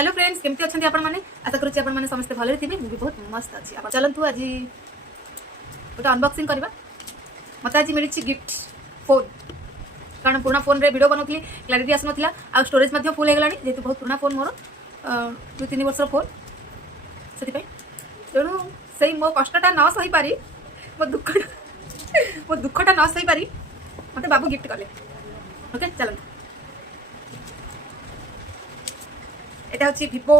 Hello friends केमती अच्छे आपण मैंने आशा करुच्ची आपण मैंने समस्ते भले थे मुझे बहुत मस्त अच्छी आप चलतु आज गोटे अनबॉक्सिंग करवा मत आज मिली गिफ्ट फोन कारण पुराना फोन रे वीडियो बनाऊली क्लारिटी आसना आ स्टोरेज फुल हो गलानी जेहेतु बहुत पुराना फोन मोर 2-3 वर्ष फोन से तेणु से मो कष्टा न सही पारी मो दुखटा न सही पारी मत बाबू गिफ्ट कले ओके चलते এটা হচ্ছে ভিভো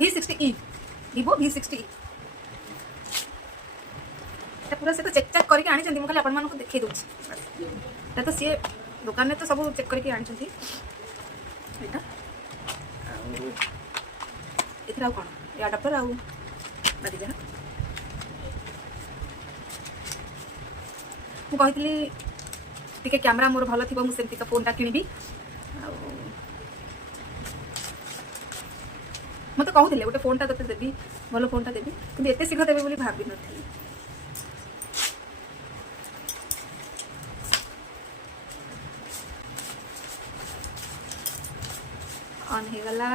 V60e ভিভো V60e এটা পুরা সে তো চেক চেক করিকে আনিছন্তি মু খালি আপন মানকু দেখাই দউছি এটা তো সে দোকানে তো सब চেক করিকে আনিছন্তি এটা এথরা কোন এই আডাপ্টর আউ বাকি যাহা মু কহিতলি টিকে ক্যামেরা মোর ভালো থিবো মু সেমতি কা ফোনটা কিনিবি मत कहते गोटे फोनटा तो देवी भल फोनटा देवी कि एत शीघ्र देवी बोली भाभी नी ऑन हो गला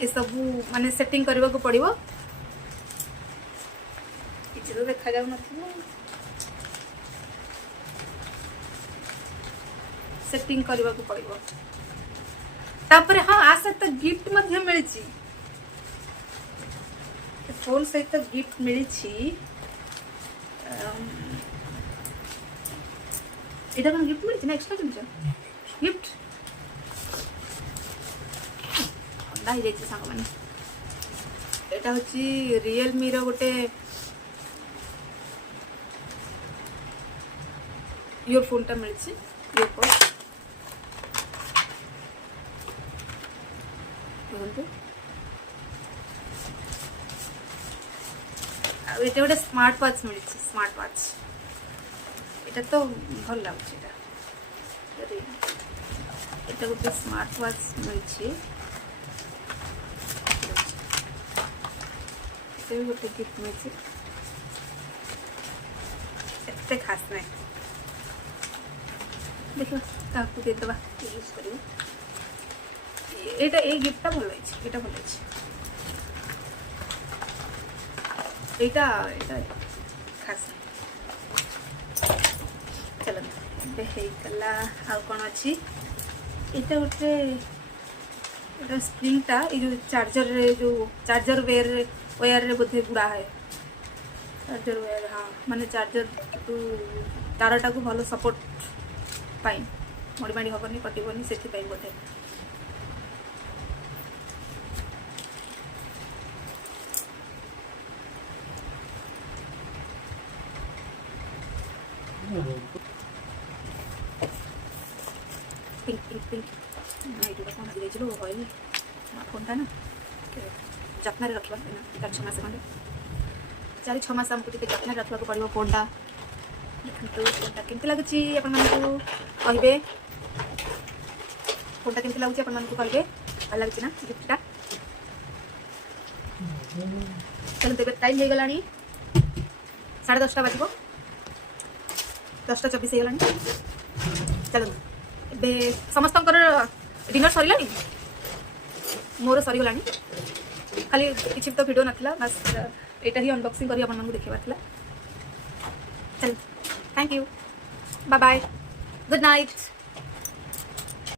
ये सब माने सेटिंग करने को पड़ो किसी तो देखा जाऊ न सेटिंग करने को पड़ो तापर हाँ आ सहित गिफ्ट मिली फोन सहित गिफ्ट मिली इटा कौन गिफ्ट मिली ना एक्स्ट्रा जिन गिफ्ट अंडा ही जाइए सांग मैंने एटा हूँ रियलमी रो गोटे इयरफोन टा मिली इयरफोन ये गोटे स्मार्ट वाच मिली स्मार्ट वाच ये तो भल लगुच गोटे स्मार्ट वाच मिली गोटे गिफ्ट मिली एत खास ना देख देदेबा यूज कर ये गिफ्टा भल ये भल এইটা খাস চলো ଏବେ ହେଇଗଲା ଆଉ କ'ଣ ଅଛି ଏଇଟା ଗୋଟେ ଏଇଟା ସ୍ପ୍ରିଙ୍ଗଟା ଏଇ ଯେଉଁ ଚାର୍ଜରରେ ଯେଉଁ ଚାର୍ଜର ୱେୟାରରେ ବୋଧେ ଗୁଡ଼ା ହଏ ଚାର୍ଜର ୱେୟାର ହଁ ମାନେ ଚାର୍ଜର ତାରଟାକୁ ଭଲ ସପୋର୍ଟ ପାଇଁ ମଡ଼ିମାଡ଼ି ହେବନି କଟିବନି ସେଥିପାଇଁ ବୋଧେ पिंक पिंक पिंक ना ये कौन आदि जाइए ऑयल फोनटा ना जत्न रखा 4-6 मास खंडे 4-6 मास आमको जत्न रखा पड़ो फोनटा देखो फोनटा केमती लगुच कहे फोनटा केमती लगुच कहे भल लगुच ना गिफ्टा चलो तेज टाइम हो गला 10:30 बाजब 10:24 हो गला चलो ए समस्त डिनर सर मोर सरीगला खाली किसी तो वीडियो नाला बस यहाँ ही अनबॉक्सिंग कर देखा चल thank you bye bye good night.